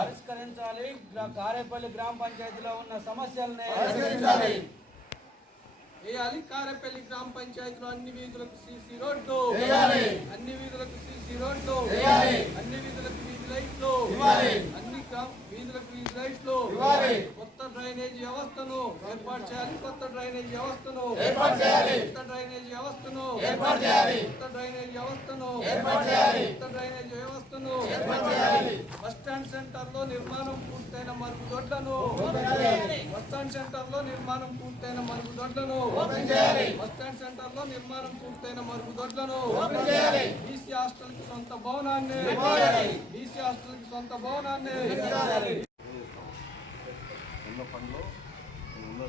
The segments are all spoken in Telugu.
పరిష్కరించాలి కారేపల్లి గ్రామ పంచాయతీలో ఉన్న సమస్యల్ని వేయాలి కారేపల్లి గ్రామ పంచాయతీలో అన్ని వీధులకు సీసీ రోడ్డు. అన్ని వీధులకు సీసీ రోడ్డు. అన్ని వీధులకు వీధి లైట్లు. అన్ని వీధులకు వీధి లైట్లు. కొత్త డ్రైనేజ్ వ్యవస్థను ఏర్పాటు చేయాలి. కొత్త డ్రైనేజ్ వ్యవస్థను ఏర్పాటు చేయాలి. కొత్త డ్రైనేజ్ వ్యవస్థను ఏర్పాటు చేయాలి. కొత్త డ్రైనేజ్ వ్యవస్థను ఏర్పాటు చేయాలి. కొత్త డ్రైనేజ్ వ్యవస్థను సెంటర్లో సెంటర్లో నిర్మాణం పూర్తయిన మరుగుదొడ్లను. బస్ స్టాండ్ సెంటర్లో నిర్మాణం పూర్తయిన మరుగుదొడ్లను. ఓపెన్ బస్ స్టాండ్ సెంటర్లో నిర్మాణం పూర్తయిన మరుగుదొడ్లను. బీసీ హాస్టల్కి సొంత భవనాన్ని. బీసీ హాస్టల్కి సొంత భవనాన్ని. ఉన్న పనిలో ఉన్న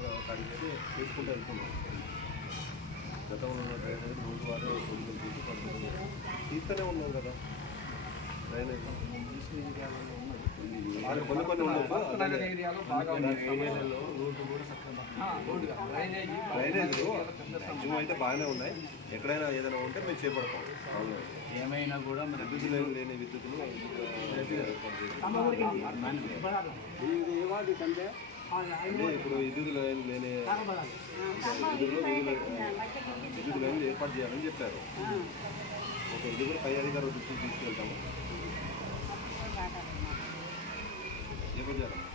తీసుకుంటూ వెళ్తున్నాం. గతంలో ఉన్న డ్రైవర్ రోజు వారే ఉన్నాం కదా. కొన్ని కొన్ని ఏరియాలో బాగా డ్రైనేజ్ అయితే బాగానే ఉన్నాయి ఎక్కడైనా ఏదైనా ఉంటే మేము చేపడతాం. ఏమైనా కూడా మన విద్యుత్ లేని లేని విద్యుత్తులు ఇప్పుడు విద్యుత్ లేని లేని విద్యుత్ లైన్లు ఏర్పాటు చేయాలని చెప్పారు. ఓకే ఇది కూడా పై అధికారుల దృష్టికి తీసుకెళ్తాము. poderão.